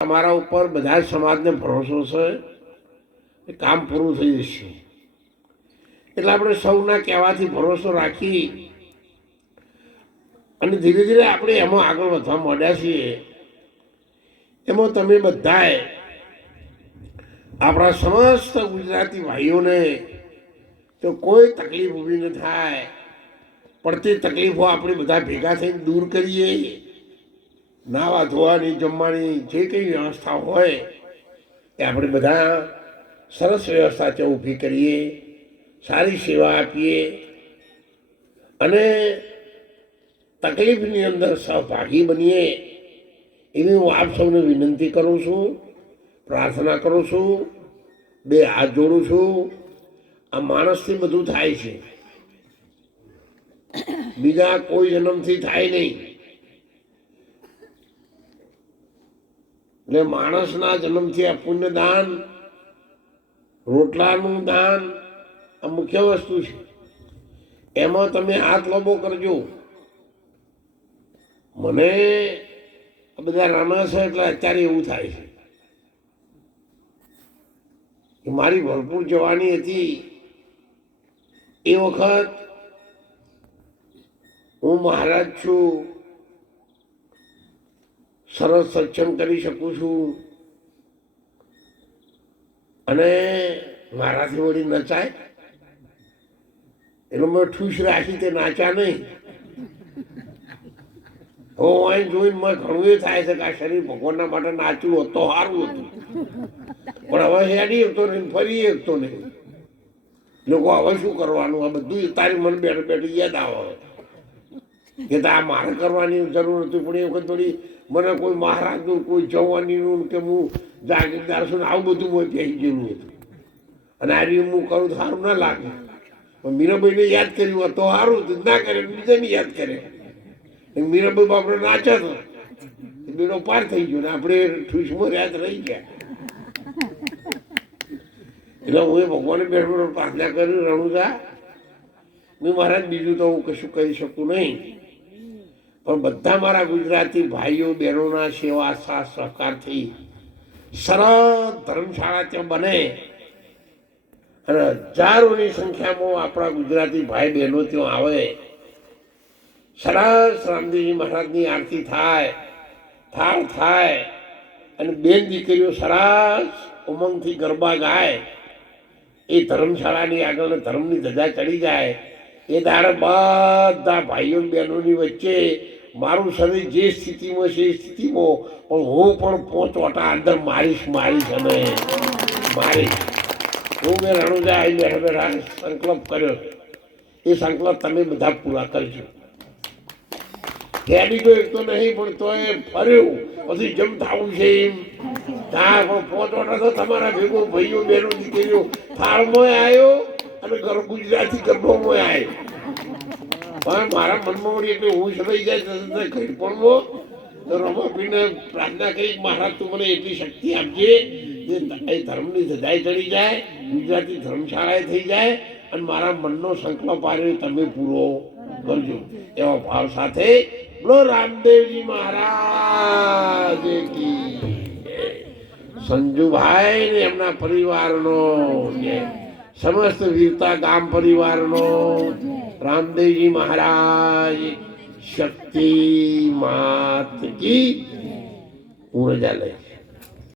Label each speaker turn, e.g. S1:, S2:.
S1: તમારા ઉપર બધા સમાજને ભરોસો છે કામ પૂરું થઈ જશે. એટલે આપણે સૌના કહેવાથી ભરોસો રાખી અને ધીરે ધીરે આપણે એમાં આગળ વધવા માંડ્યા છીએ. એમાં તમે બધાએ આપણા સમસ્ત ગુજરાતી ભાઈઓને તો કોઈ તકલીફ ઊભી ન થાય. પડતી તકલીફો આપણે બધા ભેગા થઈને દૂર કરીએ. નાવા ધોવાની, જમવાની જે કંઈ વ્યવસ્થા હોય, એ આપણે બધા સરસ વ્યવસ્થા ત્યાં ઊભી કરીએ, સારી સેવા આપીએ અને તકલીફની અંદર સહભાગી બનીએ, એવી હું આપ સૌને વિનંતી કરું છું, પ્રાર્થના કરું છું, બે હાથ જોડું છું. આ માણસથી બધું થાય છે. બીજા કોઈ જન્મથી થાય નહીં. એટલે માણસના જન્મથી આ પુણ્યદાન, રોટલાનું દાન, આ મુખ્ય વસ્તુ છે. એમાં તમે હાથ લોબો કરજો. મને આ બધા રમે છે એટલે અત્યારે એવું થાય છે. કે મારી ભરપૂર જવાની હતી એ વખત હું મહારાજ છું. સરસ સત્સંગ કરી શકું છું. અને મારાથી વળી નચાય. એનો મેં ઠૂસ રાખી તે નાચ્યા નહીં. હું અહીં જોઈને મને ઘણું એ થાય છે કે આ શરીર ભગવાનના માટે નાચ્યું હોત તો સારું હતું. પણ હવે હેડી હતો નહીં, ફરી એકતો નહીં. લોકો હવે શું કરવાનું? આ બધું તારી મન બેઠે બેઠી યાદ આવે. કે આ મારે કરવાની જરૂર નથી પણ એ વખત થોડી મને કોઈ મહારાજનું, કોઈ જવાનીનું કે હું જાગીરદાર છું આવું બધું મને થઈ ગયેલું હતું. અને આ રીતે હું કરું સારું ના લાગે. પણ મીરાબાઈને યાદ કર્યું હોત તો સારું હતું, ના કરે બીજાને યાદ કરે. મીરાબાઈ બાપડે નાચ્યા તો બેડો પાર થઈ ગયો ને આપણે ઠૂસમાં યાદ રહી ગયા. એટલે હું એ ભગવાને બેઠો પ્રાર્થના કરી, રણુજા, મેં મહારાજ બીજું તો હું કશું કહી શકું નહીં. પણ બધા મારા ગુજરાતી ભાઈઓ, બહેનોના સેવા સાથ સહકારથી સરસ ધર્મશાળા ત્યાં બને. અને હજારોની સંખ્યામાં આપણા ગુજરાતી ભાઈ બહેનો ત્યાં આવે. સરસ રામદેવજી મહારાજની આરતી થાય, થાળ થાય, અને બેન દીકરીઓ સરસ ઉમંગથી ગરબા ગાય. એ ધર્મશાળાની આગળ ધર્મની ધજા ચડી જાય. એ દાડે બધા ભાઈઓ બહેનોની વચ્ચે મારું શરીર જે સ્થિતિમાં છે એ સ્થિતિમાં, પણ હું પણ પોચ ઓટા અંદર મારીશ મારીશ અમે મારીશ હું મેં રણુજા આવી બેઠા બેઠા સંકલ્પ કર્યો. એ સંકલ્પ તમે બધા પૂરા કરજો. ફેરી ગયો તો નહીં, પણ તો એ ફર્યું. પછી જેમ થવું છે એમ. હા, પણ પોચોટા તો તમારા ભેગો ભાઈઓ, બહેનો, દીકરીઓ, થાળમાં આવ્યો અને ઘર ગુજરાતી ગરબામાં આવ્યો. પણ મારા મનમાં એટલે હું સદાઈ જાય ઘર પડવો. તો રમાપીને પ્રાર્થના કરી, મહારાજ, તું મને એટલી શક્તિ આપજે જે ધર્મની ધજાઈ ચડી જાય, ગુજરાતી ધર્મશાળાએ થઈ જાય અને મારા મનનો સંકલ્પ આવ્યો તમે પૂરો કરજો. એવા ભાવ સાથે બોલો, રામદેવજી મહારાજ કી. સંજુભાઈ ને એમના પરિવારનો સમસ્ત વીરતા ગામ પરિવારનો રામદેવજી મહારાજ શક્તિ માત કી. હું રજા